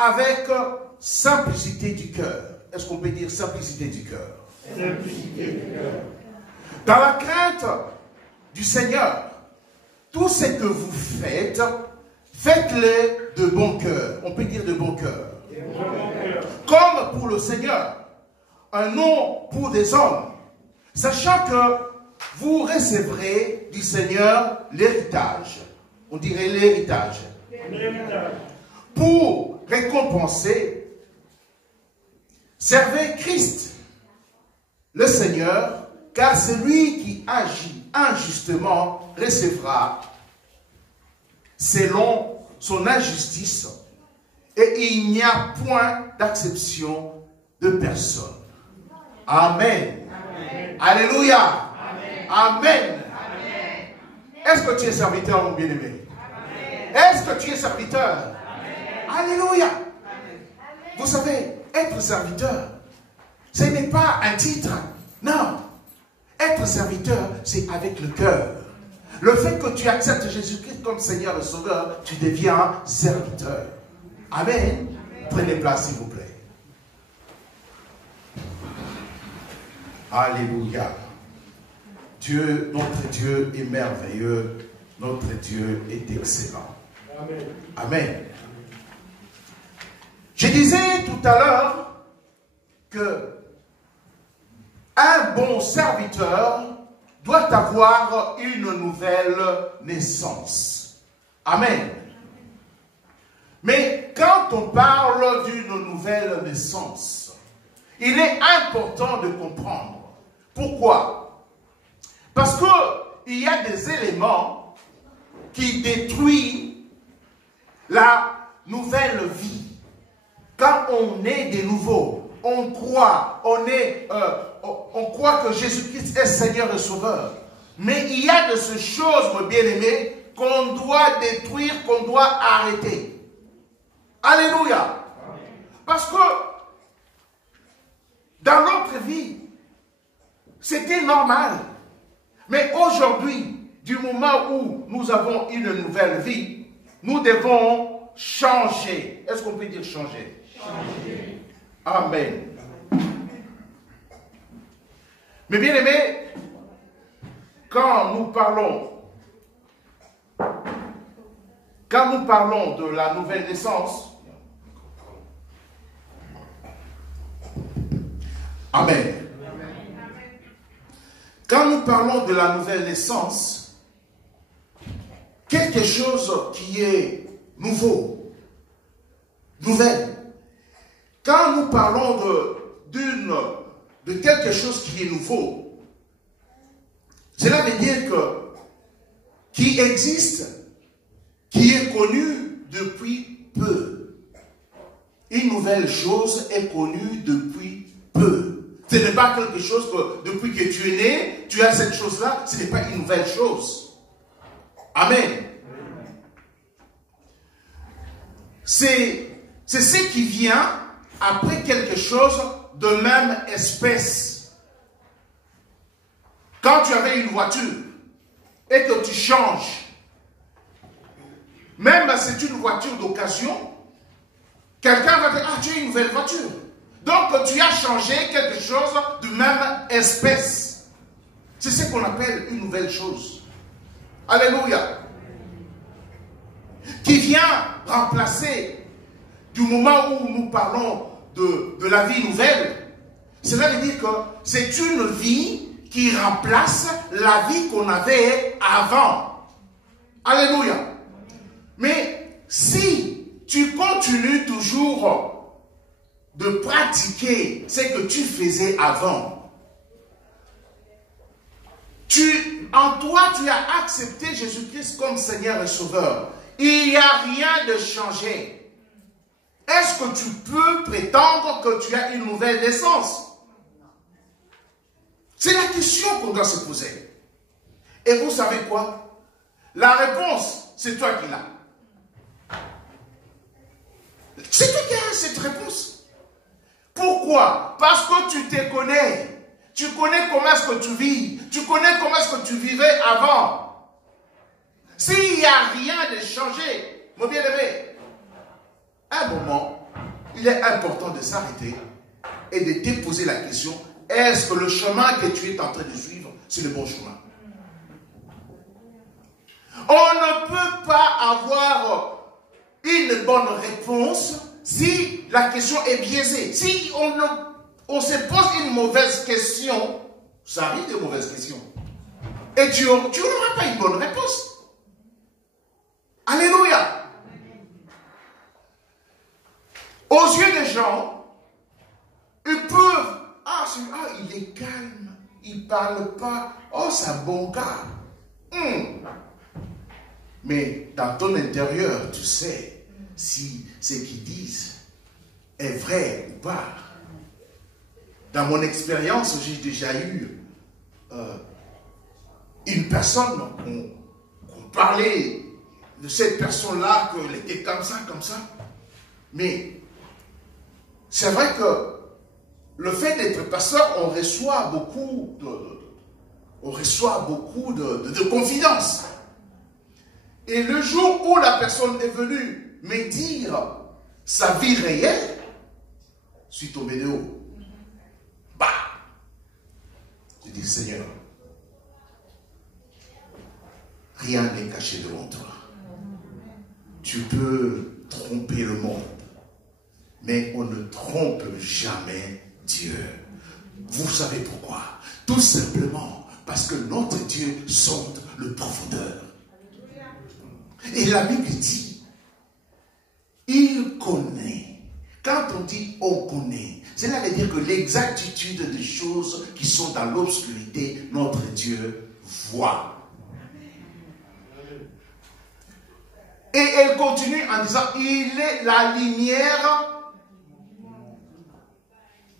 avec simplicité du cœur. Est-ce qu'on peut dire simplicité du cœur? Simplicité du cœur. Dans la crainte du Seigneur, tout ce que vous faites, faites-le de bon cœur. On peut dire de bon cœur. Comme pour le Seigneur, un nom pour des hommes, sachant que vous recevrez du Seigneur l'héritage. On dirait l'héritage. Pour récompenser, servez Christ, le Seigneur, car celui qui agit injustement recevra selon son injustice, et il n'y a point d'acception de personne. Amen. Amen. Alléluia. Amen. Amen. Est-ce que tu es serviteur, mon bien-aimé? Est-ce que tu es serviteur? Amen. Alléluia. Amen. Vous savez, être serviteur, ce n'est pas un titre. Non. Être serviteur, c'est avec le cœur. Le fait que tu acceptes Jésus-Christ comme Seigneur et Sauveur, tu deviens serviteur. Amen. Amen. Prenez place, s'il vous plaît. Alléluia. Dieu, notre Dieu est merveilleux. Notre Dieu est excellent. Amen. Amen. Je disais tout à l'heure que un bon serviteur doit avoir une nouvelle naissance. Amen. Mais quand on parle d'une nouvelle naissance, il est important de comprendre. Pourquoi? Parce qu'il y a des éléments qui détruisent la nouvelle vie. Quand on est de nouveau, on croit, on croit que Jésus-Christ est Seigneur et Sauveur. Mais il y a de ces choses, mes bien-aimés, qu'on doit détruire, qu'on doit arrêter. Alléluia. Parce que dans notre vie, c'était normal. Mais aujourd'hui, du moment où nous avons une nouvelle vie, nous devons changer. Est-ce qu'on peut dire changer? Changer. Amen. Mais bien aimé, quand nous parlons de la nouvelle naissance, Amen. Quand nous parlons de la nouvelle naissance, quelque chose qui est nouveau, nouvelle. Quand nous parlons de quelque chose qui est nouveau, cela veut dire que qui existe, qui est connu depuis peu. Une nouvelle chose est connue depuis peu. Ce n'est pas quelque chose que depuis que tu es né, tu as cette chose-là, ce n'est pas une nouvelle chose. Amen. C'est ce qui vient après quelque chose de même espèce. Quand tu avais une voiture et que tu changes, même si c'est une voiture d'occasion, quelqu'un va dire, ah, tu as une nouvelle voiture. Donc tu as changé quelque chose de même espèce. C'est ce qu'on appelle une nouvelle chose. Alléluia. Qui vient remplacer, du moment où nous parlons de la vie nouvelle, cela veut dire que c'est une vie qui remplace la vie qu'on avait avant. Alléluia. Mais si tu continues toujours de pratiquer ce que tu faisais avant, en toi, tu as accepté Jésus-Christ comme Seigneur et Sauveur. Il n'y a rien de changé. Est-ce que tu peux prétendre que tu as une nouvelle naissance? C'est la question qu'on doit se poser. Et vous savez quoi? La réponse, c'est toi qui l'as. C'est toi qui as cette réponse. Pourquoi? Parce que tu te connais. Tu connais comment est-ce que tu vis. Tu connais comment est-ce que tu vivais avant. S'il n'y a rien de changé, mon bien-aimé, à un moment, il est important de s'arrêter et de te poser la question, est-ce que le chemin que tu es en train de suivre, c'est le bon chemin? On ne peut pas avoir une bonne réponse si la question est biaisée. Si on se pose une mauvaise question, ça arrive de mauvaises questions, et tu n'auras pas une bonne réponse. Alléluia. Aux yeux des gens, ils peuvent, il est calme, il ne parle pas, c'est un bon gars. Mais dans ton intérieur, tu sais si ce qu'ils disent est vrai ou pas. Dans mon expérience, j'ai déjà eu une personne, on parlait de cette personne-là, qu'elle était comme ça. Mais c'est vrai que le fait d'être pasteur, on reçoit beaucoup de confidences. Et le jour où la personne est venue me dire sa vie réelle, je suis tombé de haut. Je dis, Seigneur, rien n'est caché devant toi. Tu peux tromper le monde, mais on ne trompe jamais Dieu. Vous savez pourquoi? Tout simplement parce que notre Dieu sonde le profondeur. Et la Bible dit, il connaît. Quand on dit on connaît, cela veut dire que l'exactitude des choses qui sont dans l'obscurité, notre Dieu voit. Et elle continue en disant, il est la lumière,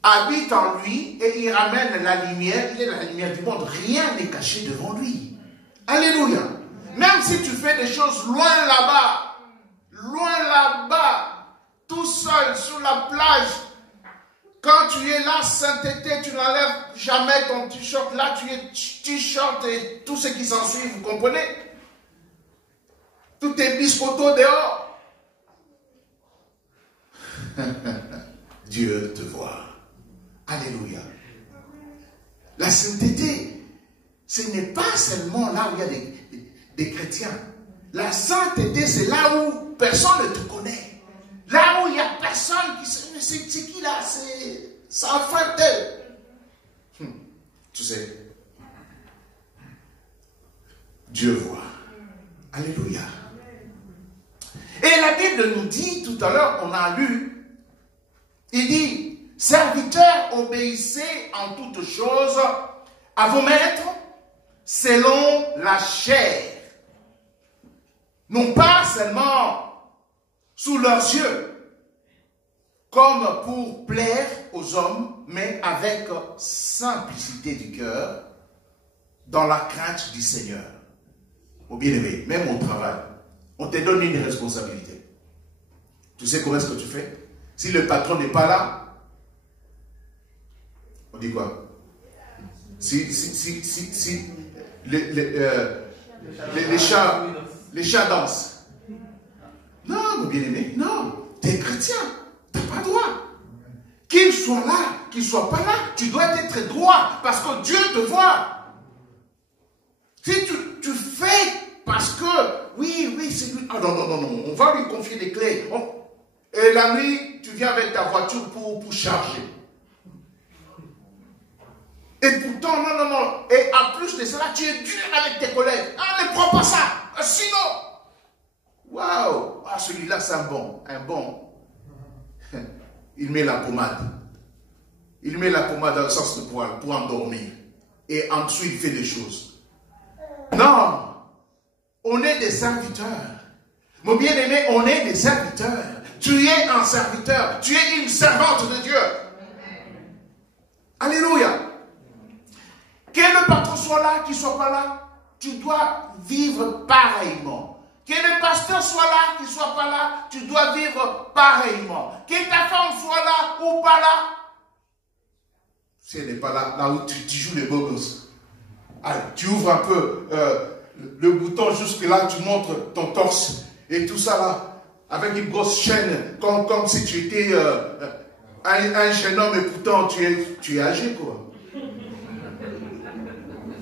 habite en lui et il ramène la lumière, il est la lumière du monde. Rien n'est caché devant lui. Alléluia. Même si tu fais des choses loin là-bas, tout seul sur la plage, quand tu es là, sainteté, tu n'enlèves jamais ton t-shirt. Là, tu es t-shirt et tout ce qui s'ensuit, vous comprenez? Tout est biscotto dehors. Dieu te voit. Alléluia. La sainteté, ce n'est pas seulement là où il y a des chrétiens. La sainteté, c'est là où personne ne te connaît. Là où il n'y a personne qui sait, mais c'est qui là? C'est un frère tel. Tu sais, Dieu voit. Alléluia. Et la Bible nous dit, tout à l'heure, on a lu, il dit, serviteurs, obéissez en toutes choses à vos maîtres selon la chair. Non pas seulement sous leurs yeux, comme pour plaire aux hommes, mais avec simplicité du cœur, dans la crainte du Seigneur. Mon bien-aimé, même au travail, on te donne une responsabilité. Tu sais comment est-ce que tu fais? Si le patron n'est pas là, on dit quoi? Si les chats dansent. Non, mon bien-aimé, non. Tu es chrétien, tu n'as pas droit. Qu'il soit là, qu'il ne soit pas là, tu dois être droit parce que Dieu te voit. Si tu fais parce que, oui, c'est lui. Ah non, on va lui confier les clés. Et la nuit, tu viens avec ta voiture pour charger. Et pourtant, non. Et en plus de cela, tu es dur avec tes collègues. Ah, ne prends pas ça. Sinon, waouh, celui-là, c'est un bon. Il met la pommade. Il met la pommade dans le sens de poil pour endormir. Et en dessous, il fait des choses. Non, on est des serviteurs. Mon bien-aimé, on est des serviteurs. Tu es un serviteur. Tu es une servante de Dieu. Alléluia. Que le patron soit là, qu'il ne soit pas là, tu dois vivre pareillement. Que le pasteur soit là, qu'il ne soit pas là, tu dois vivre pareillement. Que ta femme soit là ou pas là. Si elle n'est pas là, là où tu joues les beaux gosses. Allez, tu ouvres un peu le bouton jusque là, tu montres ton torse et tout ça là. avec une grosse chaîne, comme si tu étais un jeune homme et pourtant tu es âgé, quoi.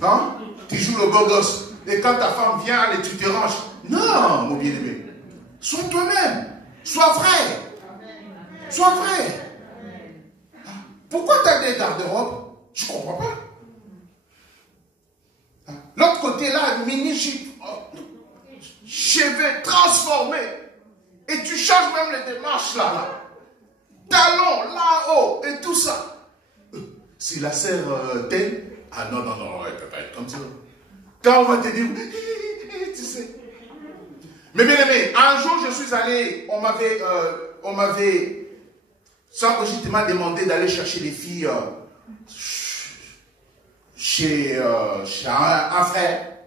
Hein? Tu joues le beau gosse. Et quand ta femme vient et tu te ranges. Non, mon bien-aimé. Sois toi-même. Sois vrai. Sois vrai. Pourquoi tu as des garde-robes? Je ne comprends pas. L'autre côté là, mini-jupe, cheveux transformés. Et tu changes même les démarches là. Talons là-haut et tout ça. Si la sœur t'aime, ah non, elle ne peut pas être comme ça. Quand on va te dire, tu sais. Mais bien aimé, un jour je suis allé, on m'avait sans légitimement demandé d'aller chercher les filles chez un frère.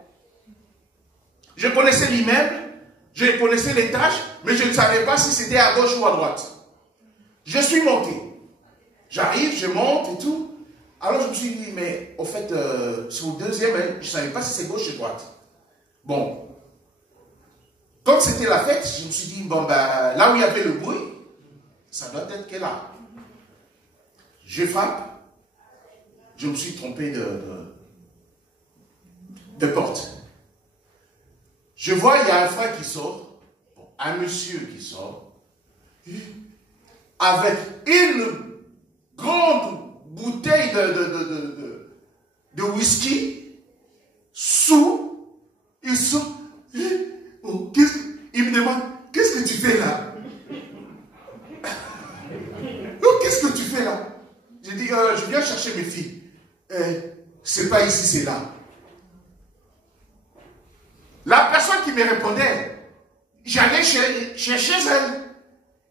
Je connaissais l'immeuble, je connaissais l'étage, mais je ne savais pas si c'était à gauche ou à droite. Je suis monté. J'arrive, je monte et tout. Alors je me suis dit, mais au fait, sur le deuxième, je ne savais pas si c'est gauche ou droite. Bon. Comme c'était la fête, je me suis dit, bon, ben, là où il y avait le bruit, ça doit être que là. Je frappe. Je me suis trompé de porte. Je vois, il y a un frère qui sort, un monsieur qui sort, avec une grande bouteille de whisky, il sort. Il me demande, qu'est-ce que tu fais là? Qu'est-ce que tu fais là? J'ai dit, je viens chercher mes filles. C'est pas ici, c'est là. La personne qui me répondait, j'allais chez elle.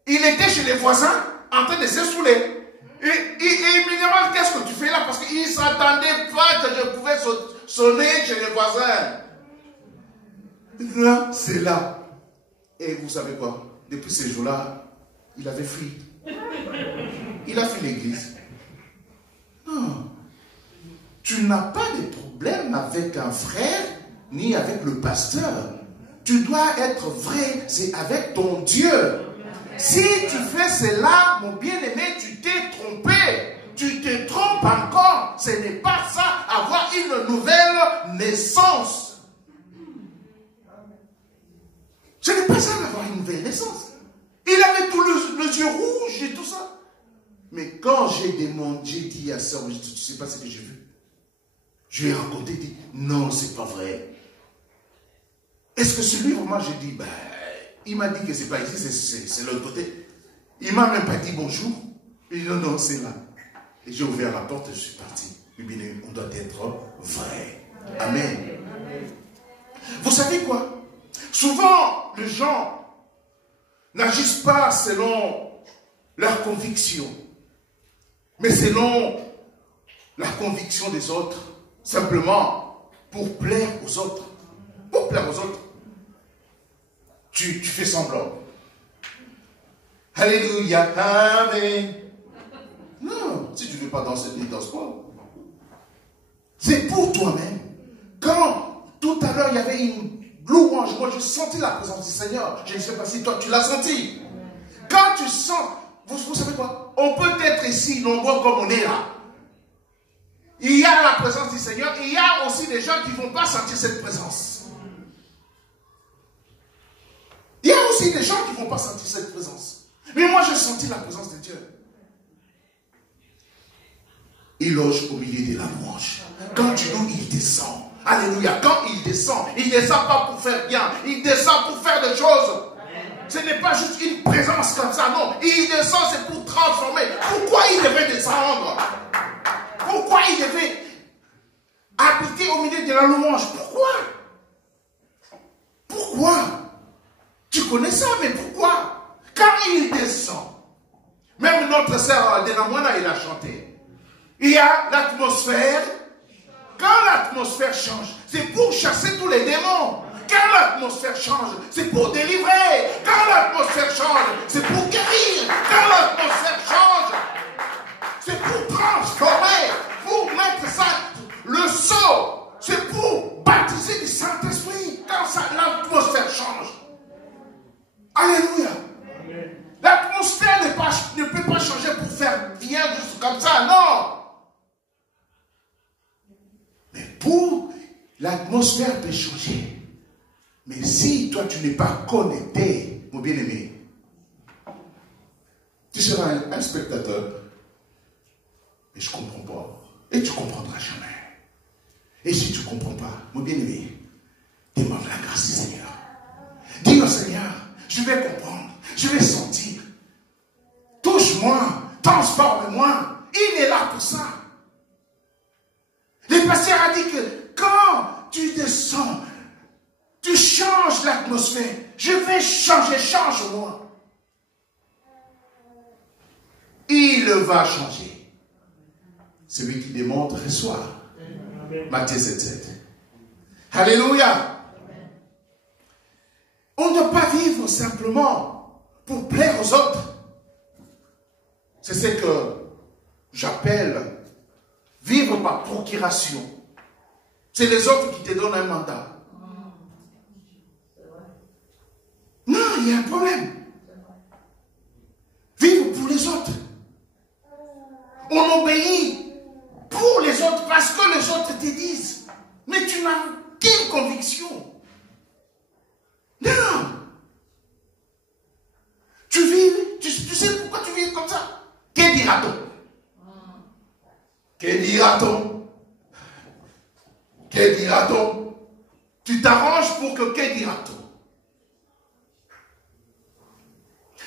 Il était chez les voisins en train de se saouler. Et il me demande, qu'est-ce que tu fais là? Parce qu'il ne s'attendait pas que je pouvais sonner chez les voisins. Là, c'est là. Et vous savez quoi? Depuis ces jours-là, il avait fui. Il a fui l'église. Non. Tu n'as pas de problème avec un frère, ni avec le pasteur. Tu dois être vrai, c'est avec ton Dieu. Si tu fais cela, mon bien-aimé, tu t'es trompé. Tu te trompes encore. Ce n'est pas ça, avoir une nouvelle naissance. Ce n'est pas ça d'avoir une nouvelle naissance. Il avait tout les yeux rouges et tout ça. Mais quand j'ai dit à ça, tu ne sais pas ce que j'ai vu. Je lui ai raconté, dit, non, c'est pas vrai. Est-ce que celui vraiment, j'ai dit, ben, il m'a dit que c'est pas ici, c'est l'autre côté. Il m'a même pas dit bonjour. Il dit, non, c'est là. Et j'ai ouvert la porte et je suis parti. On doit être vrai. Amen. Vous savez quoi? Souvent, les gens n'agissent pas selon leurs convictions, mais selon la conviction des autres, simplement pour plaire aux autres. Pour plaire aux autres. Tu fais semblant. Alléluia, amen. Non, si tu ne veux pas danser, ne danse pas. C'est pour toi-même. Quand tout à l'heure il y avait une louange, moi j'ai senti la présence du Seigneur. Je ne sais pas si toi tu l'as senti. Quand tu sens, vous savez quoi? On peut être ici nombreux comme on est là. Il y a la présence du Seigneur, il y a aussi des gens qui ne vont pas sentir cette présence. Il y a aussi des gens qui ne vont pas sentir cette présence. Mais moi j'ai senti la présence de Dieu. Il loge au milieu de la louange. Quand tu loues, il descend. Alléluia. Quand il descend pas pour faire bien. Il descend pour faire des choses. Ce n'est pas juste une présence comme ça, non. Il descend, c'est pour transformer. Pourquoi il devait descendre? Pourquoi il devait habiter au milieu de la louange? Pourquoi? Tu connais ça, mais pourquoi? Quand il descend, même notre sœur Denamwana, il a chanté. Il y a l'atmosphère. Quand l'atmosphère change, c'est pour chasser tous les démons. Quand l'atmosphère change, c'est pour délivrer. Quand l'atmosphère change, c'est pour guérir. Quand l'atmosphère change, c'est pour transformer, pour mettre ça, le sceau, c'est pour baptiser du Saint-Esprit. Quand l'atmosphère change. Alléluia. comme ça, non. Mais pour l'atmosphère peut changer. Mais si toi tu n'es pas connecté, mon bien-aimé, tu seras un spectateur. Mais je ne comprends pas. Et tu ne comprendras jamais. Et si tu ne comprends pas, mon bien-aimé, demande la grâce du Seigneur. Dis au Seigneur, je vais comprendre, je vais sentir. Touche-moi, transforme-moi. Il est là pour ça. Le pasteur a dit que quand tu descends, tu changes l'atmosphère. Je vais changer, change-moi. Il va changer. Celui qui demande reçoit. Matthieu 7,7. Alléluia. On ne doit pas vivre simplement pour plaire aux autres. C'est ce que j'appelle vivre par procuration. C'est les autres qui te donnent un mandat. Non, il y a un problème. Vivre pour les autres. On obéit pour les autres parce que les autres te disent. Mais tu n'as aucune conviction. Non. Tu vis, tu sais pourquoi tu vis comme ça? Que dira-t-on? Que dira-t-on? Que dira-t-on? Tu t'arranges pour que dira-t-on?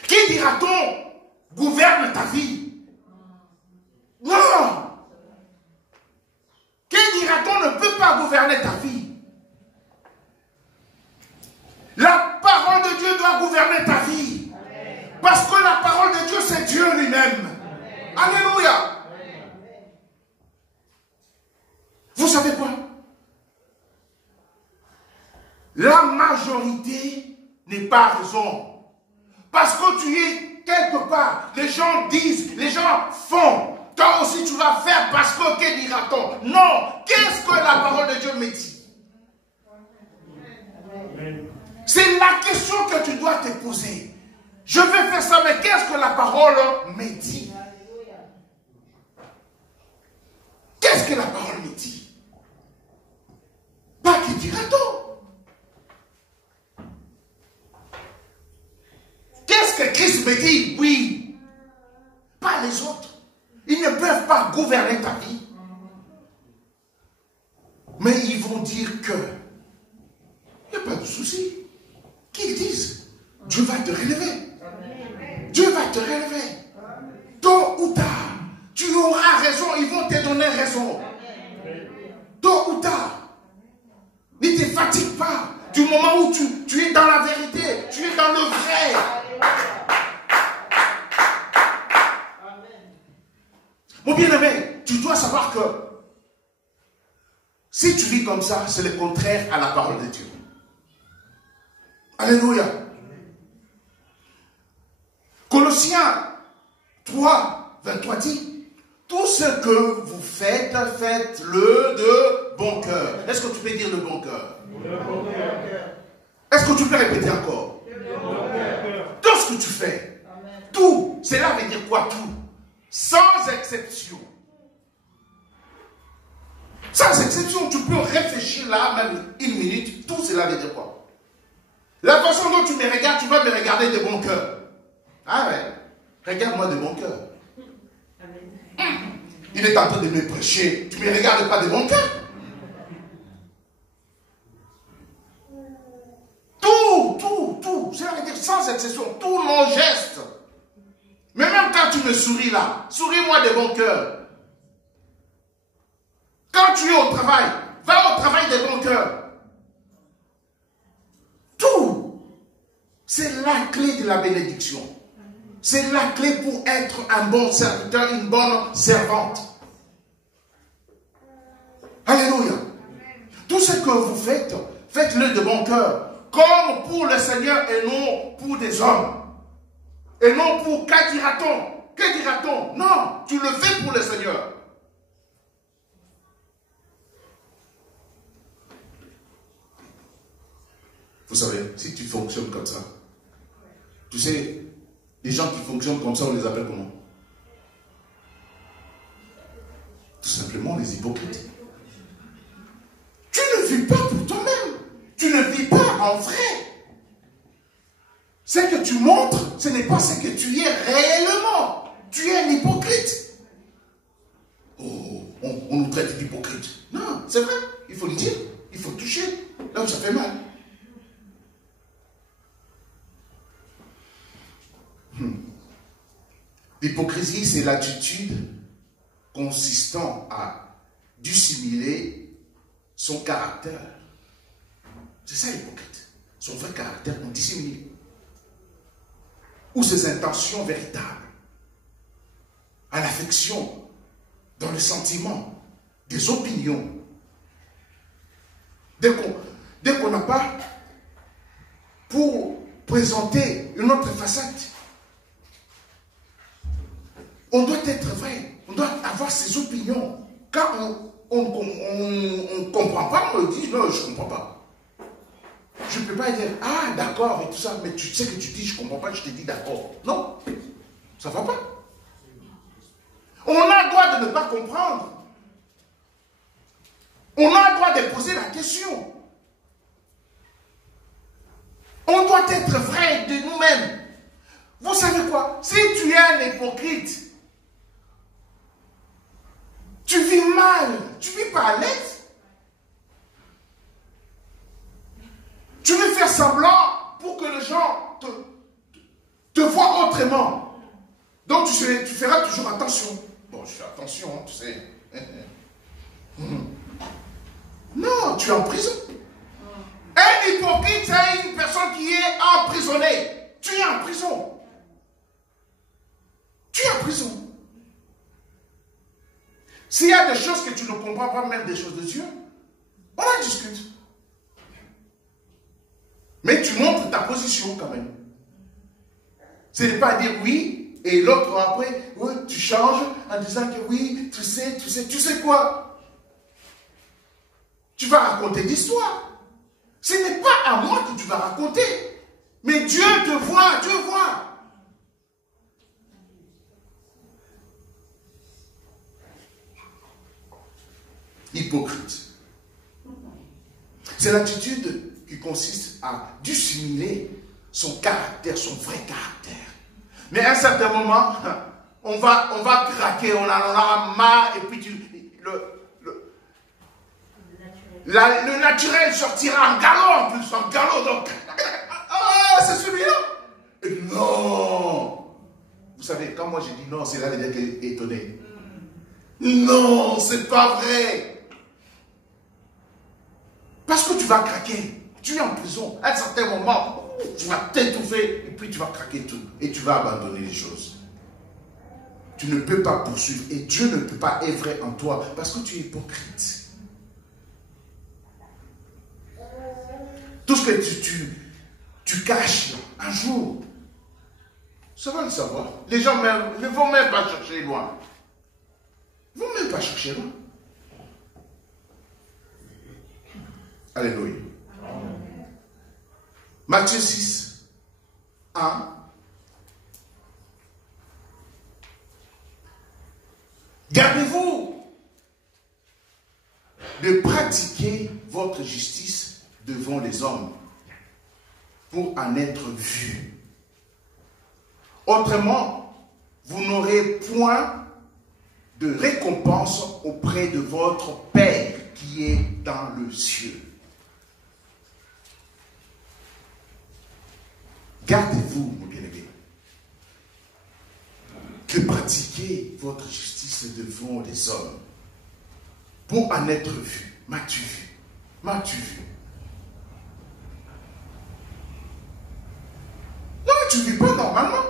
Que dira-t-on gouverne ta vie? Non! Que dira-t-on ne peut pas gouverner ta vie? La parole de Dieu doit gouverner ta vie. Parce que la parole de Dieu, c'est Dieu lui-même. Alléluia. Vous savez quoi? La majorité n'est pas raison. Parce que tu es quelque part. Les gens disent, les gens font. Toi aussi tu vas faire parce que dira-t-on? Non. Qu'est-ce que la parole de Dieu me dit? C'est la question que tu dois te poser. Je vais faire ça, mais qu'est-ce que la parole me dit? Qu'est-ce que la parole me dit? Pas qui dira-t-on? Qu'est-ce que Christ me dit? Oui. Pas les autres. Ils ne peuvent pas gouverner ta vie. Mais ils vont dire que il n'y a pas de souci. Qu'ils disent, Dieu va te relever. Dieu va te relever. Tôt ou tard, tu auras raison. Ils vont te donner raison. Tôt ou tard. Ne te fatigue pas. Du moment où tu es dans la vérité, tu es dans le vrai. Mon bien-aimé, tu dois savoir que si tu vis comme ça, c'est le contraire à la parole de Dieu. Alléluia. Colossiens 3, 23 dit, tout ce que vous faites, faites-le de bon cœur. Est-ce que tu peux dire de bon cœur? Est-ce que tu peux répéter encore? Tout ce que tu fais, tout, cela veut dire quoi tout? Sans exception. Sans exception, tu peux réfléchir là, même une minute, tout cela veut dire quoi? La façon dont tu me regardes, tu vas me regarder de bon cœur. Ah ouais, regarde-moi de bon cœur. Il est en train de me prêcher, tu ne me regardes pas de bon cœur. Tout, cela veut dire sans exception, tous nos gestes. Mais même quand tu me souris là, souris-moi de bon cœur. Quand tu es au travail, va au travail de bon cœur. Tout, c'est la clé de la bénédiction. C'est la clé pour être un bon serviteur, une bonne servante. Alléluia. Tout ce que vous faites, faites-le de bon cœur. Comme pour le Seigneur et non pour des hommes. Et non pour que dira-t-on? Que dira-t-on? Non, tu le fais pour le Seigneur. Vous savez, si tu fonctionnes comme ça, tu sais, les gens qui fonctionnent comme ça, on les appelle comment? des hypocrites. Tu ne vis pas pour toi-même. Tu ne vis pas en vrai. Ce que tu montres, ce n'est pas ce que tu es réellement. Tu es un hypocrite. Oh, on nous traite d'hypocrite. Non, c'est vrai. Il faut le dire. Il faut toucher. Là où ça fait mal. L'hypocrisie, c'est l'attitude consistant à dissimuler son caractère. C'est ça l'hypocrite. Son vrai caractère, on dissimule. Ou ses intentions véritables. À l'affection, dans le sentiment, des opinions. Dès qu'on n'a pas pour présenter une autre façade, on doit être vrai, on doit avoir ses opinions. Quand on ne comprend pas, on dit non, je ne comprends pas. Je ne peux pas dire ah d'accord et tout ça, mais tu sais que tu dis je ne comprends pas, je te dis d'accord. Non, ça ne va pas. On a le droit de ne pas comprendre. On a le droit de poser la question. On doit être vrai de nous-mêmes. Vous savez quoi? Si tu es un hypocrite, tu vis mal, tu ne vis pas à l'aise. Tu veux faire semblant pour que les gens te voient autrement. Donc tu feras toujours attention. Bon, je fais attention, hein, tu sais. Non, tu es en prison. Un hypocrite, c'est une personne qui est emprisonnée. Tu es en prison. Tu es en prison. S'il y a des choses que tu ne comprends pas, même des choses de Dieu, on en discute. Mais tu montres ta position quand même. Ce n'est pas dire oui, et l'autre après, oui, tu changes en disant que oui, tu sais quoi? Tu vas raconter l'histoire. Ce n'est pas à moi que tu vas raconter. Mais Dieu te voit, Dieu voit. Hypocrite. C'est l'attitude qui consiste à dissimuler son caractère, son vrai caractère. Mais à un certain moment, on va craquer, on en aura marre, et puis le naturel sortira en galop, en plus, en galop, donc. Ah, c'est celui-là. Et non. Vous savez, quand moi j'ai dit non, c'est là qu'il est étonné. Non, c'est pas vrai. Parce que tu vas craquer. Tu es en prison. À un certain moment, tu vas t'étouffer, et puis tu vas craquer tout. Et tu vas abandonner les choses. Tu ne peux pas poursuivre. Et Dieu ne peut pas œuvrer en toi, parce que tu es hypocrite. Tout ce que tu caches, un jour, ça va le savoir. Les gens ne vont même pas chercher loin. Ils ne vont même pas chercher loin. Alléluia. Matthieu 6, 1. Gardez-vous de pratiquer votre justice devant les hommes pour en être vus. Autrement, vous n'aurez point de récompense auprès de votre Père qui est dans le ciel. Gardez-vous, mon bien-aimé, de pratiquer votre justice devant les hommes pour en être vu. M'as-tu vu? M'as-tu vu? Non, tu ne vis pas normalement.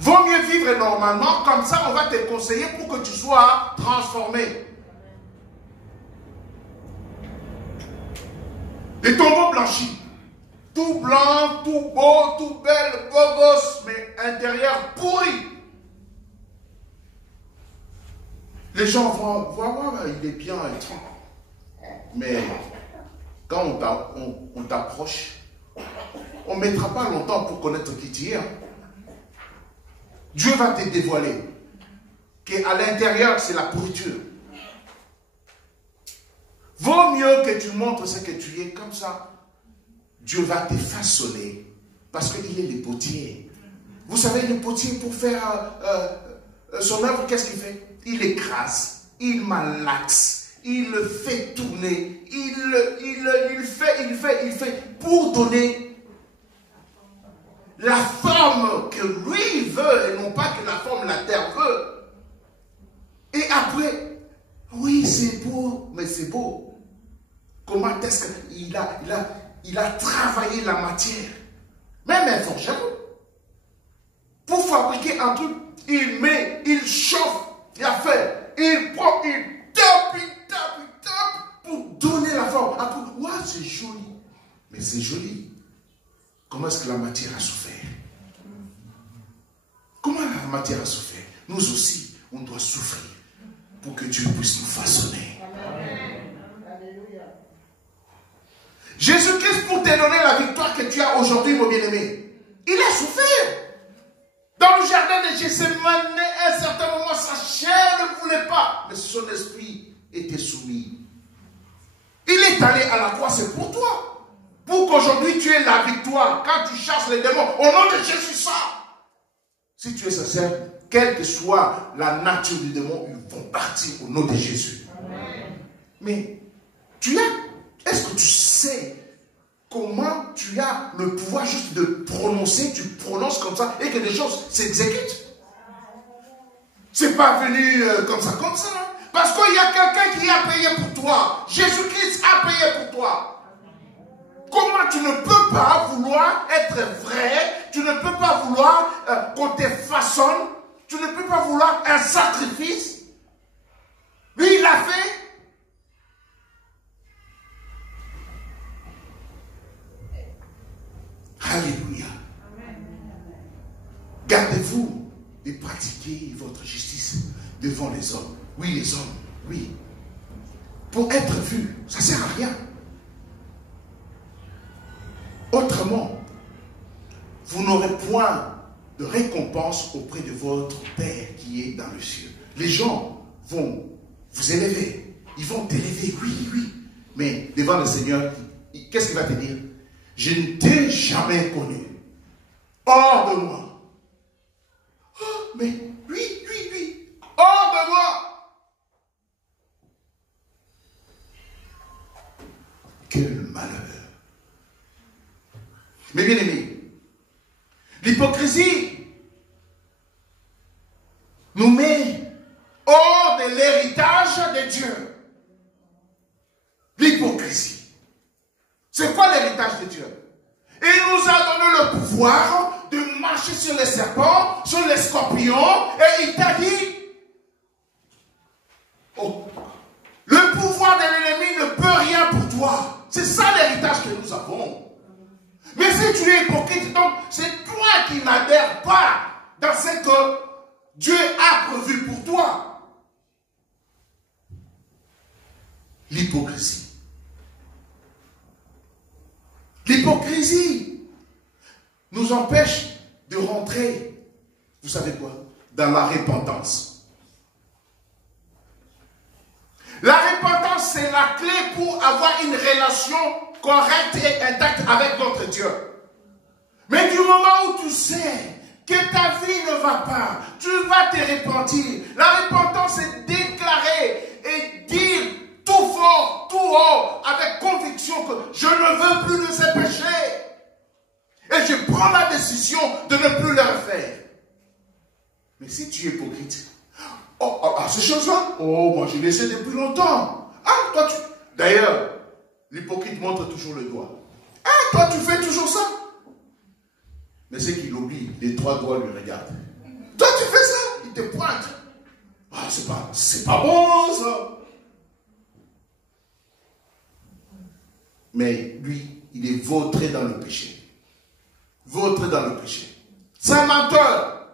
Vaut mieux vivre normalement, comme ça on va te conseiller pour que tu sois transformé. Les tombeaux blanchis. Tout blanc, tout beau, tout belle, beau gosse, mais intérieur pourri. Les gens vont voir, il est bien et tout. Mais quand on t'approche, on ne mettra pas longtemps pour connaître qui tu es. Dieu va te dévoiler. qu'à l'intérieur, c'est la pourriture. Vaut mieux que tu montres ce que tu es, comme ça, Dieu va te façonner, parce qu'il est le potier. Vous savez, le potier, pour faire son œuvre, qu'est-ce qu'il fait? Il écrase, il malaxe, il le fait tourner, il fait pour donner la forme que lui veut et non pas que la forme la terre veut. Et après, oui, c'est beau, mais c'est beau. Comment est-ce qu'il a travaillé la matière? Même un forgeron. Pour fabriquer un truc, il met, il chauffe, il a fait, il prend, il tape pour donner la forme. Après, ouais, c'est joli. Mais c'est joli. Comment est-ce que la matière a souffert? Comment la matière a souffert? Nous aussi, on doit souffrir pour que Dieu puisse nous façonner. Jésus-Christ, pour te donner la victoire que tu as aujourd'hui, mon bien-aimé, il a souffert. Dans le jardin de Gethsémane, à un certain moment, sa chair ne voulait pas, mais son esprit était soumis. Il est allé à la croix, c'est pour toi. Pour qu'aujourd'hui tu aies la victoire. Quand tu chasses les démons, au nom de Jésus, ça. Si tu es sincère, quelle que soit la nature du démon, ils vont partir au nom de Jésus. Amen. Mais est-ce que tu sais comment tu as le pouvoir juste de prononcer, tu prononces comme ça et que les choses s'exécutent? C'est pas venu comme ça. Hein? Parce qu'il y a quelqu'un qui a payé pour toi. Jésus-Christ a payé pour toi. Comment tu ne peux pas vouloir être vrai, tu ne peux pas vouloir qu'on te façonne, tu ne peux pas vouloir un sacrifice. Lui, il l'a fait. Alléluia. Gardez-vous de pratiquer votre justice devant les hommes. Oui, les hommes, oui. Pour être vu, ça ne sert à rien. Autrement, vous n'aurez point de récompense auprès de votre Père qui est dans le ciel. Les gens vont vous élever. Ils vont t'élever, oui. Mais devant le Seigneur, qu'est-ce qu'il va te dire? Je ne t'ai jamais connu. Hors de moi. Oh, mais oui. Hors de moi. Quel malheur. Mais bien aimé, l'hypocrisie nous met hors de l'héritage de Dieu. L'hypocrisie. C'est quoi l'héritage de Dieu? Il nous a donné le pouvoir de marcher sur les serpents, sur les scorpions, et il t'a dit, oh, le pouvoir de l'ennemi ne peut rien pour toi. C'est ça l'héritage que nous avons. Mais si tu es hypocrite, donc c'est toi qui n'adhères pas dans ce que Dieu a prévu pour toi. L'hypocrisie. L'hypocrisie nous empêche de rentrer, vous savez quoi, dans la repentance. La repentance, c'est la clé pour avoir une relation correcte et intacte avec notre Dieu. Mais du moment où tu sais que ta vie ne va pas, tu vas te repentir. La repentance, c'est déclarer et dire tout fort, tout haut, avec conviction que je ne veux plus de ces péchés. Et je prends la décision de ne plus les refaire. Mais si tu es hypocrite, ces choses-là, moi je l'ai fait depuis longtemps. Toi tu... D'ailleurs, l'hypocrite montre toujours le doigt. Toi tu fais toujours ça. Mais c'est qu'il oublie, les 3 doigts lui regardent. Toi tu fais ça, il te pointe. C'est pas bon ça. Mais lui, il est vautré dans le péché. Vautré dans le péché. C'est un menteur.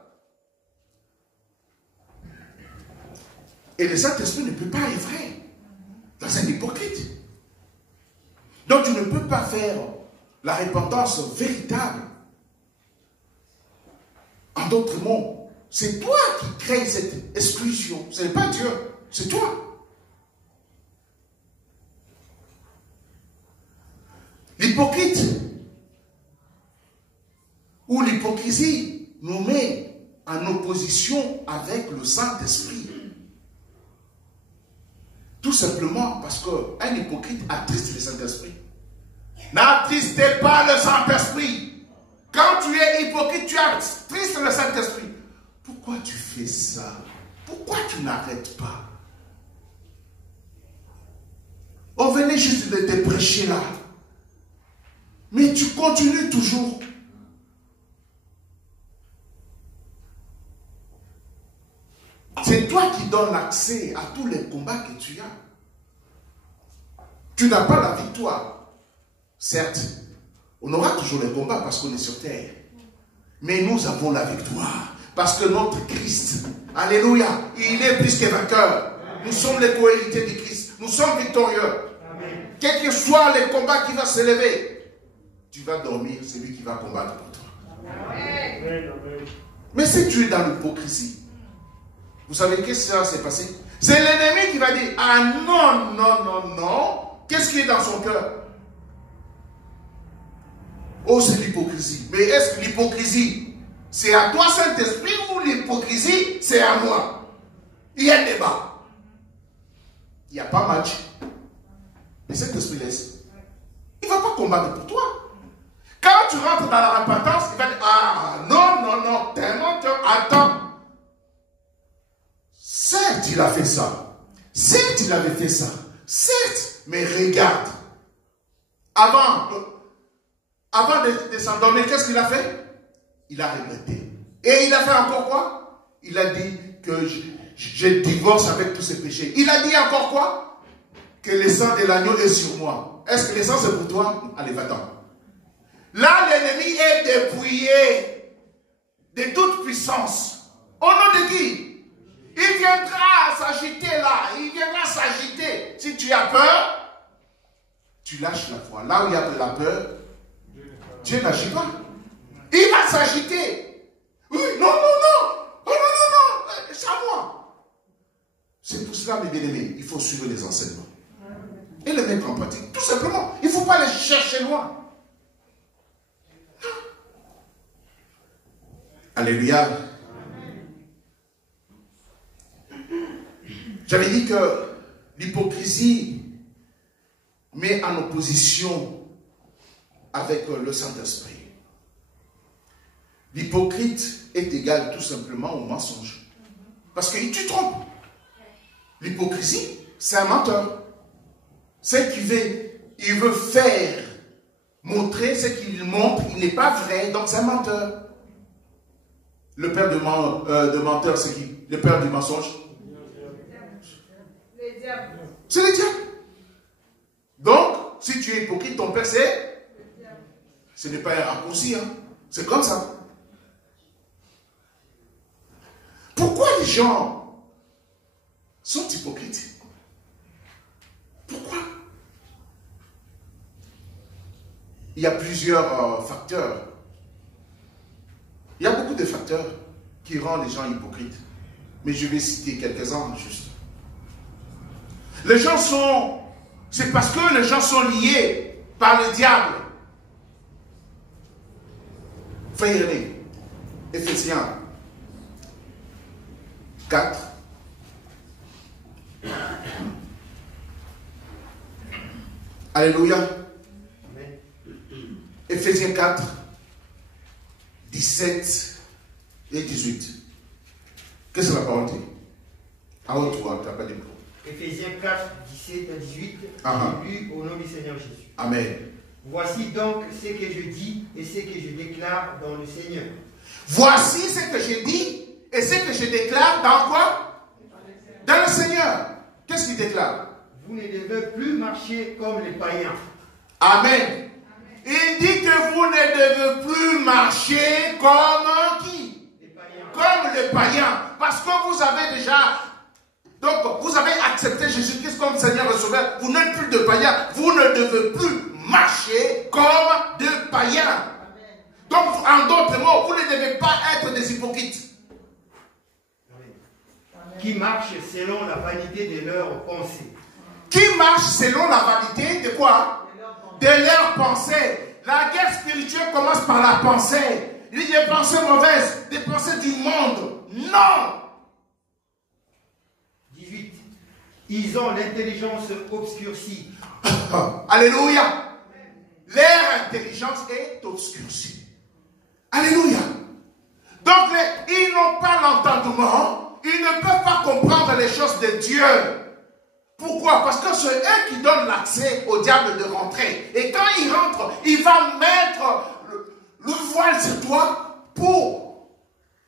Et le Saint-Esprit ne peut pas œuvrer dans un hypocrite. Donc tu ne peux pas faire la repentance véritable. En d'autres mots, C'est toi qui crée cette exclusion. Ce n'est pas Dieu, c'est toi. L'hypocrite ou l'hypocrisie nous met en opposition avec le Saint-Esprit. Tout simplement parce qu'un hypocrite attriste le Saint-Esprit. N'attristez pas le Saint-Esprit. Quand tu es hypocrite, tu attristes le Saint-Esprit. Pourquoi tu fais ça? Pourquoi tu n'arrêtes pas? On venait juste de te prêcher là. Mais tu continues toujours. C'est toi qui donnes l'accès à tous les combats que tu as. Tu n'as pas la victoire. Certes, on aura toujours les combats parce qu'on est sur terre. Mais nous avons la victoire. Parce que notre Christ, alléluia, il est plus que vainqueur. Nous sommes les co-héritiers du Christ. Nous sommes victorieux. Quels que soient les combats qui vont s'élever, tu vas dormir, c'est lui qui va combattre pour toi. Mais si tu es dans l'hypocrisie, vous savez qu'est-ce qui s'est passé? C'est l'ennemi qui va dire, ah non, non, non, non. Qu'est-ce qui est dans son cœur? Oh, c'est l'hypocrisie. Mais est-ce que l'hypocrisie, c'est à toi, Saint-Esprit, ou l'hypocrisie, c'est à moi? Il y a un débat. Il n'y a pas match. Mais Saint-Esprit laisse. Il ne va pas combattre pour toi. Quand tu rentres dans la repentance, il va dire, ah non, non, non, tellement, attends. Certes, il a fait ça. Certes, il avait fait ça. Certes, mais regarde. Avant de s'endormir, qu'est-ce qu'il a fait? Il a regretté. Et il a fait encore quoi? Il a dit que je divorce avec tous ses péchés. Il a dit encore quoi? Que le sang de l'agneau est sur moi. Est-ce que le sang c'est pour toi? Allez, va-t'en. Là, l'ennemi est dépouillé de toute puissance. Au nom de qui? Il viendra s'agiter là. Il viendra s'agiter. Si tu as peur, tu lâches la foi. Là où il y a de la peur, Dieu n'agit pas. Il va s'agiter. Oui, non, non, non. Oh, non, non, non. C'est à moi. C'est pour cela, mes bien-aimés, il faut suivre les enseignements. Et les mettre en pratique. Tout simplement. Il ne faut pas les chercher loin. Alléluia. J'avais dit que l'hypocrisie met en opposition avec le Saint-Esprit. L'hypocrite est égal tout simplement au mensonge. Parce que tu trompes. L'hypocrisie, c'est un menteur. C'est qu'il veut faire montrer ce qu'il montre, il n'est pas vrai, donc c'est un menteur. Le père de menteur, c'est qui? Le père du mensonge? C'est le diable. Donc, si tu es hypocrite, ton père c'est? Ce n'est pas un raccourci, hein? C'est comme ça. Pourquoi les gens sont hypocrites? Pourquoi? Il y a plusieurs facteurs. Il y a beaucoup de facteurs qui rendent les gens hypocrites. Mais je vais citer quelques-uns juste. Les gens sont... C'est parce que les gens sont liés par le diable. Frère René, Ephésiens 4. Alléluia. Amen. Ephésiens 4, 17 et 18. Qu'est-ce que la parole dit? À haute voix, tu n'as pas dit. Ephésiens 4, 17 à 18. Lu au nom du Seigneur Jésus. Amen. Voici donc ce que je dis et ce que je déclare dans le Seigneur. Voici ce que je dis et ce que je déclare dans quoi? Dans le Seigneur. Qu'est-ce qu'il déclare? Vous ne devez plus marcher comme les païens. Amen. Il dit que vous ne devez plus marcher comme qui? Les païens. Comme les païens. Parce que vous avez déjà... Donc, vous avez accepté Jésus-Christ comme Seigneur et Sauveur. Vous n'êtes plus de païens. Vous ne devez plus marcher comme de païens. Donc, en d'autres mots, vous ne devez pas être des hypocrites. qui marchent selon la vanité de leurs pensées. Qui marchent selon la vanité de quoi? De leurs pensées. La guerre spirituelle commence par la pensée. Il y a des pensées mauvaises, des pensées du monde. Non! 18. Ils ont l'intelligence obscurcie. Alléluia! Leur intelligence est obscurcie. Alléluia! Donc, ils n'ont pas l'entendement, ils ne peuvent pas comprendre les choses de Dieu. Pourquoi? Parce que c'est eux qui donnent l'accès au diable de rentrer. Et quand il rentre, il va mettre le voile sur toi pour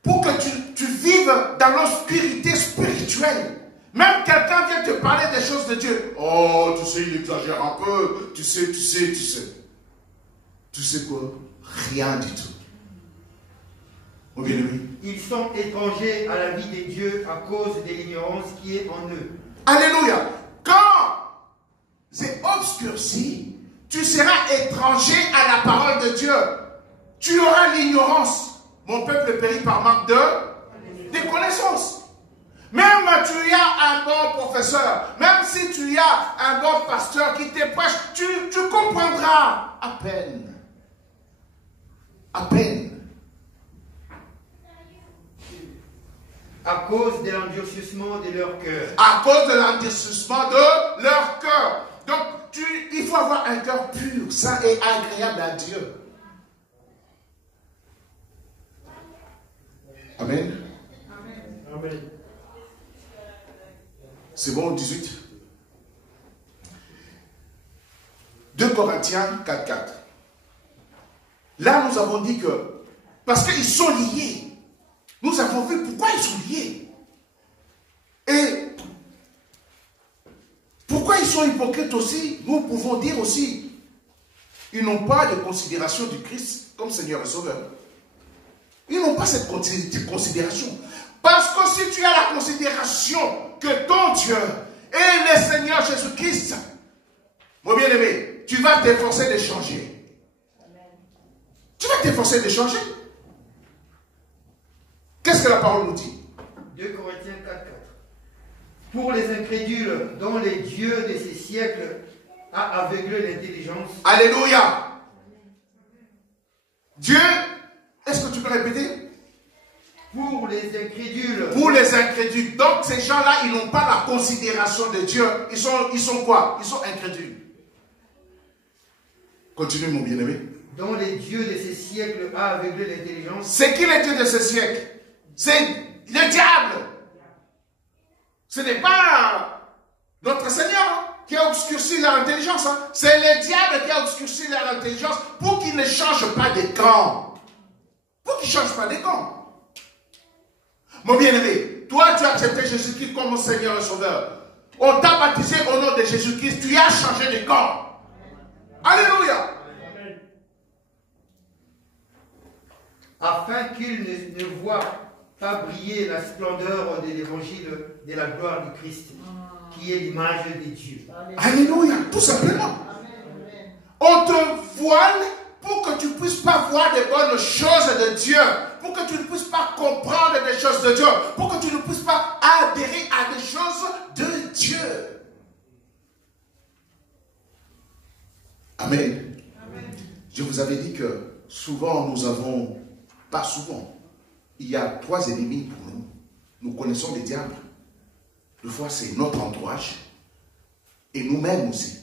que tu vives dans l'obscurité spirituelle. Même quelqu'un vient te parler des choses de Dieu. Oh, tu sais, il exagère un peu. Tu sais. Tu sais quoi? Rien du tout. Mon bien-aimé. Ils sont étrangers à la vie de Dieu à cause de l'ignorance qui est en eux. Alléluia. Quand c'est obscurci, tu seras étranger à la parole de Dieu. Tu auras l'ignorance. Mon peuple périt par manque de connaissances. Même tu as un bon professeur, même si tu as un bon pasteur qui te prêche, tu comprendras à peine. À peine. À cause de l'endurcissement de leur cœur. À cause de l'endurcissement de leur cœur. Donc, il faut avoir un cœur pur, saint et agréable à Dieu. Amen. Amen. C'est bon, 18. 2 Corinthiens 4:4. Là, nous avons dit que, parce qu'ils sont liés, nous avons vu pourquoi ils sont liés. Et pourquoi ils sont hypocrites aussi, nous pouvons dire aussi, ils n'ont pas de considération du Christ comme Seigneur et Sauveur. Ils n'ont pas cette considération. Parce que si tu as la considération que ton Dieu est le Seigneur Jésus-Christ, mon bien-aimé, tu vas t'efforcer de changer. Tu vas t'efforcer de changer. Qu'est-ce que la parole nous dit? 2 Corinthiens 4:4. Pour les incrédules dont les dieux de ces siècles a aveuglé l'intelligence. Alléluia. Dieu, est-ce que tu peux répéter? Pour les incrédules. Pour les incrédules. Donc ces gens-là, ils n'ont pas la considération de Dieu. Ils sont quoi? Ils sont incrédules. Continue mon bien-aimé. Dont les dieux de ces siècles a aveuglé l'intelligence. C'est qui les dieux de ces siècles? C'est le diable. Ce n'est pas notre Seigneur qui a obscurci leur intelligence. C'est le diable qui a obscurci leur intelligence pour qu'ils ne changent pas de camp. Pour qu'ils ne changent pas de camp. Mon bien-aimé, toi tu as accepté Jésus-Christ comme Seigneur et Sauveur. On t'a baptisé au nom de Jésus-Christ. Tu as changé de camp. Alléluia. Afin qu'ils ne voient pas briller la splendeur de l'évangile de la gloire du Christ, qui est l'image de Dieu. Alléluia, tout simplement. On te voile pour que tu ne puisses pas voir des bonnes choses de Dieu, pour que tu ne puisses pas comprendre des choses de Dieu, pour que tu ne puisses pas adhérer à des choses de Dieu. Amen. Amen. Je vous avais dit que souvent nous avons, pas souvent, il y a 3 ennemis pour nous. Nous connaissons les diables. Des fois c'est notre entourage et nous-mêmes aussi.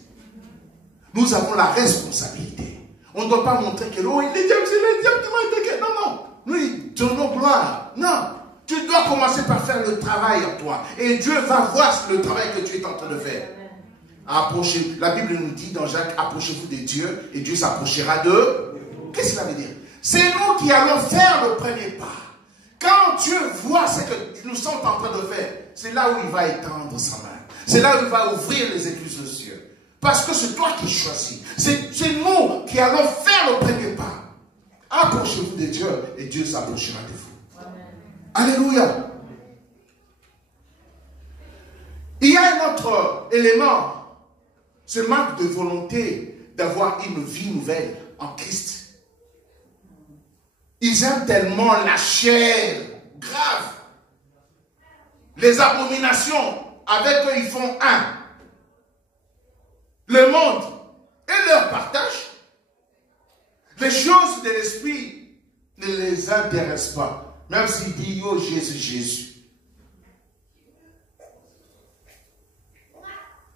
Nous avons la responsabilité. On ne doit pas montrer que oh, les diables, c'est les diables qui m'ont attaqué. Non, non. Nous donnons gloire. Non. Tu dois commencer par faire le travail en toi. Et Dieu va voir le travail que tu es en train de faire. Approchez. La Bible nous dit dans Jacques, approchez-vous de Dieu et Dieu s'approchera de. Qu'est-ce que ça veut dire? C'est nous qui allons faire le premier pas. Quand Dieu voit ce que nous sommes en train de faire, c'est là où il va étendre sa main. C'est là où il va ouvrir les écluses de cieux. Parce que c'est toi qui choisis. C'est nous qui allons faire le premier pas. Approchez-vous de Dieu et Dieu s'approchera de vous. Amen. Alléluia. Il y a un autre élément. Ce manque de volonté d'avoir une vie nouvelle en Christ. Ils aiment tellement la chair grave. les abominations, avec eux, ils font un. Le monde et leur partage. Les choses de l'esprit ne les intéressent pas. Même s'ils disent, oh Jésus, Jésus.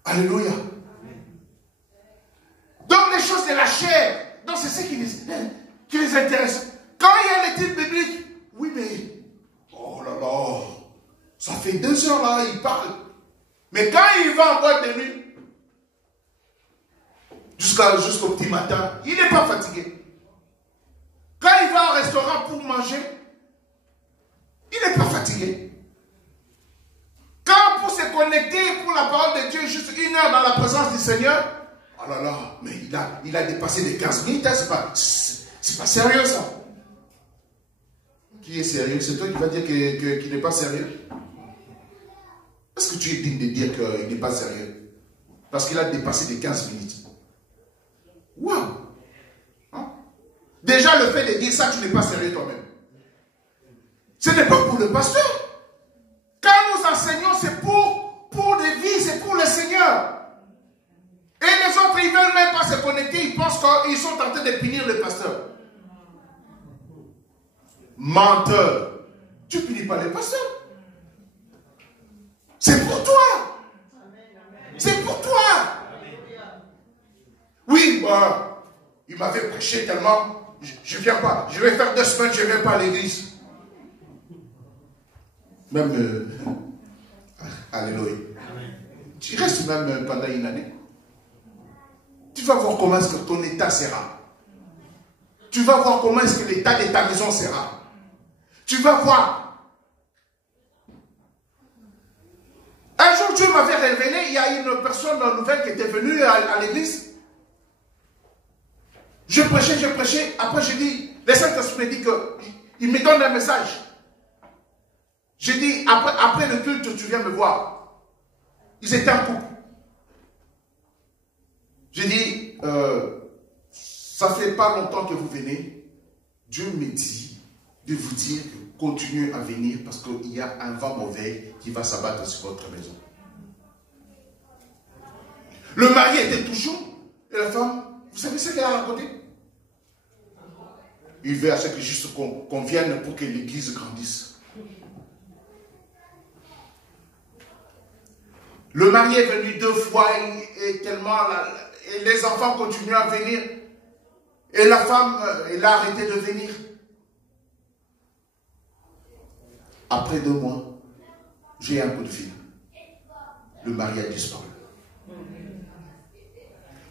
Alléluia. Donc les choses de la chair, donc c'est ce qui les intéresse. Quand il y a l'étude biblique, oui mais, oh là là, ça fait 2 heures là, il parle. Mais quand il va en boîte de nuit, jusqu'au petit matin, il n'est pas fatigué. Quand il va au restaurant pour manger, il n'est pas fatigué. Quand pour se connecter pour la parole de Dieu, juste 1 heure dans la présence du Seigneur, oh là là, mais il a dépassé les 15 minutes, hein, c'est pas sérieux ça. Qui est sérieux? C'est toi qui vas dire qu'il n'est pas sérieux? Est-ce que tu es digne de dire qu'il n'est pas sérieux? Parce qu'il a dépassé les 15 minutes. Waouh! Hein? Déjà le fait de dire ça, tu n'es pas sérieux toi-même. Ce n'est pas pour le pasteur. Quand nous enseignons, c'est pour des vies, c'est pour le Seigneur. Et les autres, ils ne veulent même pas se connecter, ils pensent qu'ils sont en train de punir le pasteur. Menteur. Tu ne punis pas le pasteur. C'est pour toi. C'est pour toi. Oui, il m'avait prêché tellement, je ne viens pas. Je vais faire 2 semaines, je ne viens pas à l'église. Même, alléluia. Tu restes même pendant 1 année. Tu vas voir comment est-ce que ton état sera. Tu vas voir comment est-ce que l'état de ta maison sera. Tu vas voir. Un jour, Dieu m'avait révélé, il y a une personne nouvelle qui était venue à l'église. Je prêchais. Après, je dis, le Saint-Esprit dit qu'il me donne un message. J'ai dit, après le culte, tu viens me voir. Ils étaient en couple. J'ai dit, ça fait pas longtemps que vous venez. Dieu me dit de vous dire que continuez à venir parce qu'il y a un vent mauvais qui va s'abattre sur votre maison. Le mari était toujours, et la femme, vous savez ce qu'elle a raconté? Il veut à ce que juste qu'on vienne pour que l'église grandisse. Le mari est venu 2 fois et tellement et les enfants continuent à venir. Et la femme, elle a arrêté de venir. Après 2 mois, j'ai un coup de fil. Le mari a disparu.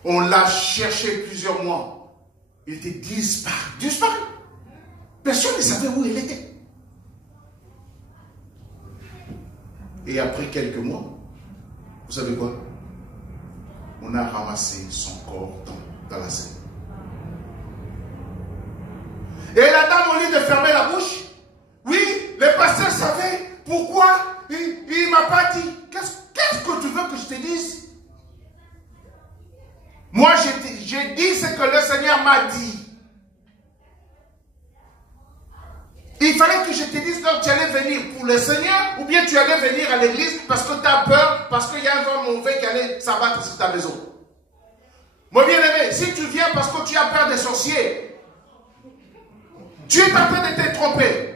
On l'a cherché plusieurs mois. Il était disparu. Personne ne savait où il était. Et après quelques mois, vous savez quoi? On a ramassé son corps dans la Seine. Et la dame, au lieu de fermer la bouche, oui, le pasteur savait pourquoi il ne m'a pas dit. Qu'est-ce que tu veux que je te dise? Moi, j'ai dit ce que le Seigneur m'a dit. Il fallait que je te dise donc tu allais venir pour le Seigneur ou bien tu allais venir à l'église parce que tu as peur, parce qu'il y a un vent mauvais qui allait s'abattre sur ta maison. Mon bien-aimé, si tu viens parce que tu as peur des sorciers, tu es en train de te tromper.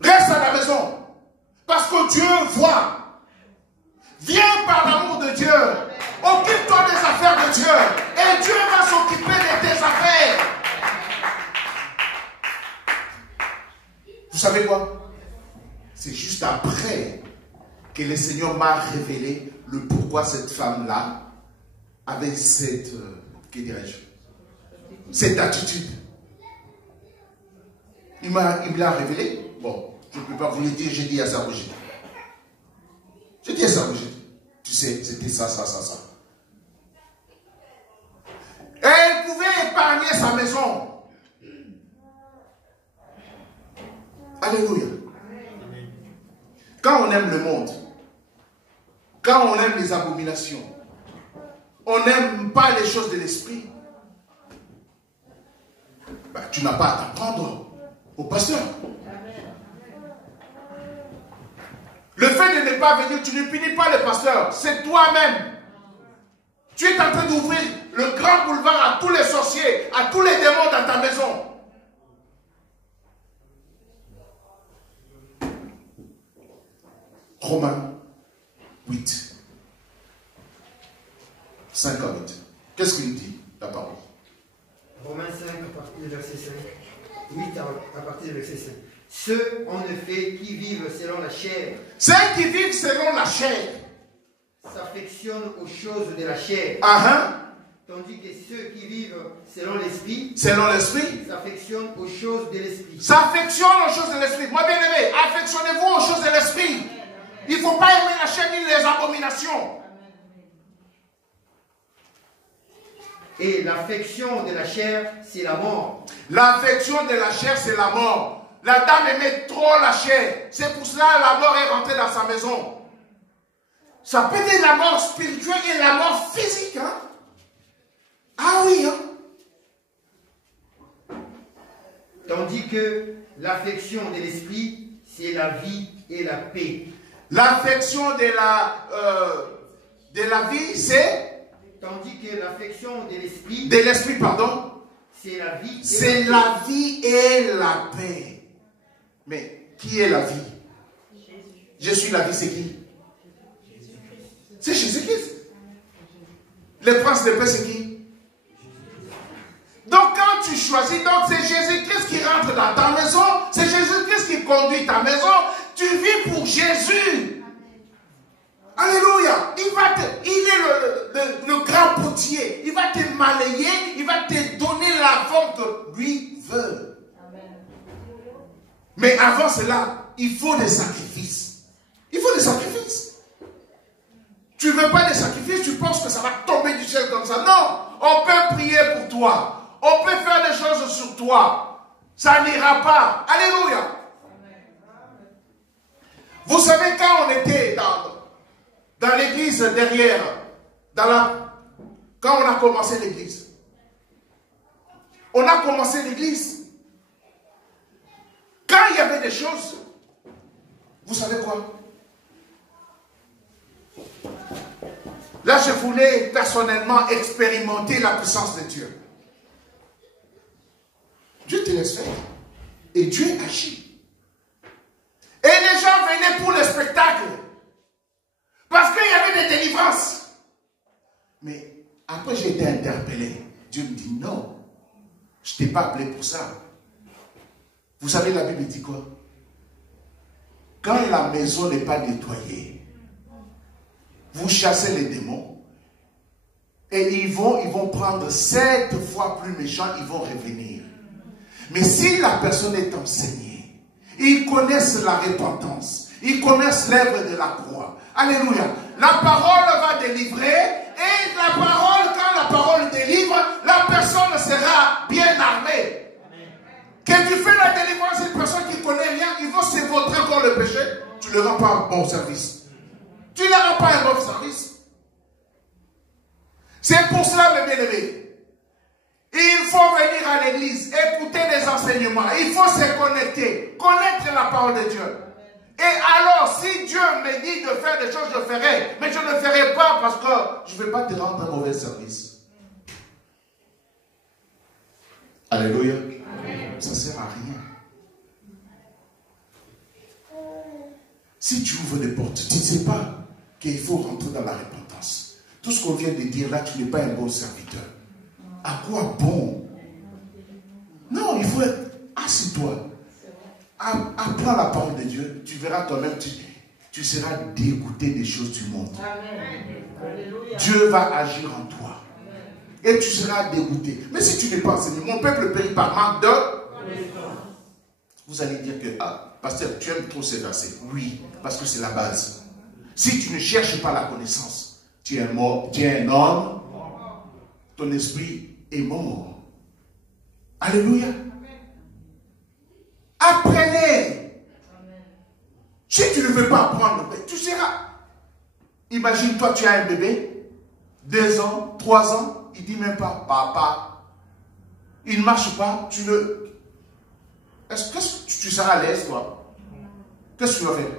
Reste à la maison parce que Dieu voit. Viens par l'amour de Dieu. Occupe-toi des affaires de Dieu et Dieu va s'occuper de tes affaires. Vous savez quoi? C'est juste après que le Seigneur m'a révélé le pourquoi cette femme-là avait cette, que dirais-je, cette attitude. Il me l'a révélé. Bon, je ne peux pas vous le dire, j'ai dit à sa Brigitte. J'ai dit à sa Brigitte. Tu sais, c'était ça. Et elle pouvait épargner sa maison. Alléluia. Quand on aime le monde, quand on aime les abominations, on n'aime pas les choses de l'esprit, tu n'as pas à t'apprendre au pasteur. Le fait de ne pas venir, tu ne punis pas le pasteur, c'est toi-même. Tu es en train d'ouvrir le grand boulevard à tous les sorciers, à tous les démons dans ta maison. Romains 8. 5 à 8. Qu'est-ce qu'il dit, la parole? Romains 5, à partir du verset 5. 8 à partir du verset 5. Ceux, en effet, qui vivent selon la chair. Ceux qui vivent selon la chair. S'affectionnent aux choses de la chair. Tandis que ceux qui vivent selon l'esprit. Selon l'esprit. S'affectionnent aux choses de l'esprit. S'affectionnent aux choses de l'esprit. Moi, bien aimé, affectionnez-vous aux choses de l'esprit. Il ne faut pas aimer la chair ni les abominations. Et l'affection de la chair, c'est la mort. L'affection de la chair, c'est la mort. La dame aimait trop la chair. C'est pour cela que la mort est rentrée dans sa maison. Ça peut être la mort spirituelle et la mort physique. Hein? Ah oui. Hein? Tandis que l'affection de l'esprit, c'est la vie et la paix. L'affection de la vie, c'est... Tandis que l'affection de l'esprit... De l'esprit, pardon. C'est la vie. C'est la vie et la paix. Mais qui est la vie? Je suis la vie, c'est qui? C'est Jésus-Christ. Le prince de paix, c'est qui? Donc quand tu choisis, donc c'est Jésus-Christ qui rentre dans ta maison, c'est Jésus-Christ qui conduit ta maison, tu vis pour Jésus. Alléluia. Il est le grand potier. Il va te malayer, il va te donner la forme que lui veut. Mais avant cela, il faut des sacrifices. Il faut des sacrifices. Tu ne veux pas des sacrifices, tu penses que ça va tomber du ciel comme ça. Non, on peut prier pour toi. On peut faire des choses sur toi. Ça n'ira pas. Alléluia. Vous savez, quand on était dans l'église derrière, quand on a commencé l'église, quand il y avait des choses, vous savez quoi? Là, je voulais personnellement expérimenter la puissance de Dieu. Dieu te laisse faire. Et Dieu agit. Et les gens venaient pour le spectacle. Parce qu'il y avait des délivrances. Mais après, j'ai été interpellé. Dieu me dit non. Je ne t'ai pas appelé pour ça. Vous savez, la Bible dit quoi? Quand la maison n'est pas nettoyée, vous chassez les démons et ils vont prendre 7 fois plus méchants, ils vont revenir. Mais si la personne est enseignée, ils connaissent la repentance, ils connaissent l'œuvre de la croix. Alléluia. La parole va délivrer et la parole, quand la parole délivre, la personne sera bien armée. Que tu fais la délivrance à une personne qui ne connaît rien, il va se vautrer encore le péché, tu ne le rends pas un bon service. Tu ne leur rends pas un bon service. C'est pour cela, mes bien-aimés, il faut venir à l'église, écouter des enseignements, il faut se connecter, connaître la parole de Dieu. Et alors, si Dieu me dit de faire des choses, je ferai. Mais je ne le ferai pas parce que je ne vais pas te rendre un mauvais service. Alléluia. Amen. Ça ne sert à rien. Si tu ouvres des portes, tu ne sais pas qu'il faut rentrer dans la repentance. Tout ce qu'on vient de dire là, tu n'es pas un bon serviteur. À quoi bon? Non, il faut être... Assieds-toi. Apprends la parole de Dieu. Tu verras toi-même, tu seras dégoûté des choses du monde. Amen. Dieu va agir en toi. Et tu seras dégoûté. Mais si tu n'es pas enseigné, mon peuple périt par manque de... Vous allez dire que, pasteur, tu aimes trop ces versets. Oui, parce que c'est la base. Si tu ne cherches pas la connaissance, tu es mort, tu es un homme, ton esprit est mort. Alléluia. Apprenez. Si tu ne veux pas apprendre, tu seras. Imagine-toi, tu as un bébé, 2 ans, 3 ans, il ne dit même pas, papa. Il ne marche pas, tu le... Est-ce que tu seras à l'aise, toi? Qu'est-ce que tu vas faire?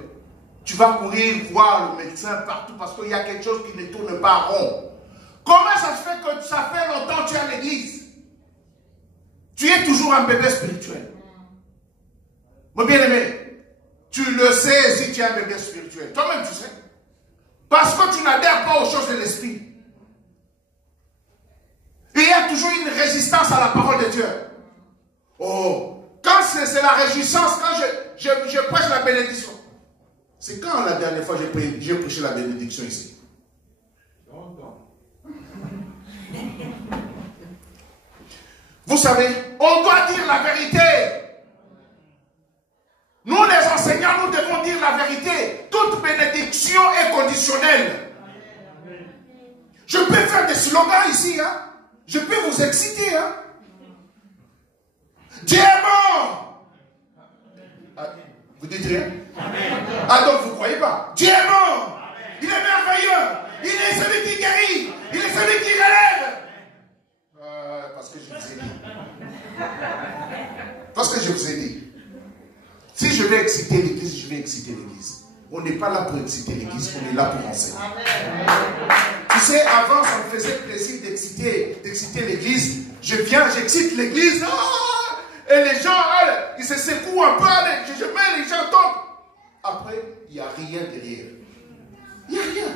Tu vas courir voir le médecin partout parce qu'il y a quelque chose qui ne tourne pas rond. Comment ça se fait que ça fait longtemps que tu es à l'église? Tu es toujours un bébé spirituel. Mon bien-aimé, tu le sais si tu es un bébé spirituel. Toi-même, tu sais. Parce que tu n'adhères pas aux choses de l'esprit. Il y a toujours une résistance à la parole de Dieu. Oh, quand c'est la résistance, quand je prêche la bénédiction. C'est quand la dernière fois j'ai prêché la bénédiction ici? Vous savez, on doit dire la vérité. Nous les enseignants, nous devons dire la vérité. Toute bénédiction est conditionnelle. Je peux faire des slogans ici, hein? Je peux vous exciter, hein? Dieu est mort. Vous dites rien? Ah donc vous ne croyez pas? Dieu est mort. Il est merveilleux. Il est celui qui guérit. Il est celui qui relève. Parce que je vous ai dit. Parce que je vous ai dit. Si je vais exciter l'église, je vais exciter l'église. On n'est pas là pour exciter l'église, on est là pour enseigner. Tu sais, avant, ça me faisait plaisir d'exciter l'église. Je viens, j'excite l'église. Et les gens, ils se secouent un peu. Je mets les gens tombent. Après, il n'y a rien derrière. Il n'y a rien.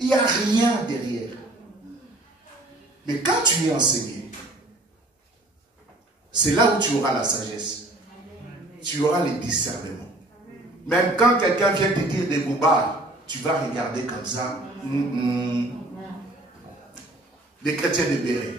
Il n'y a rien derrière. Mais quand tu es enseigné, c'est là où tu auras la sagesse. Tu auras les discernements. Même quand quelqu'un vient te dire des bobards, tu vas regarder comme ça. Les chrétiens de Béret.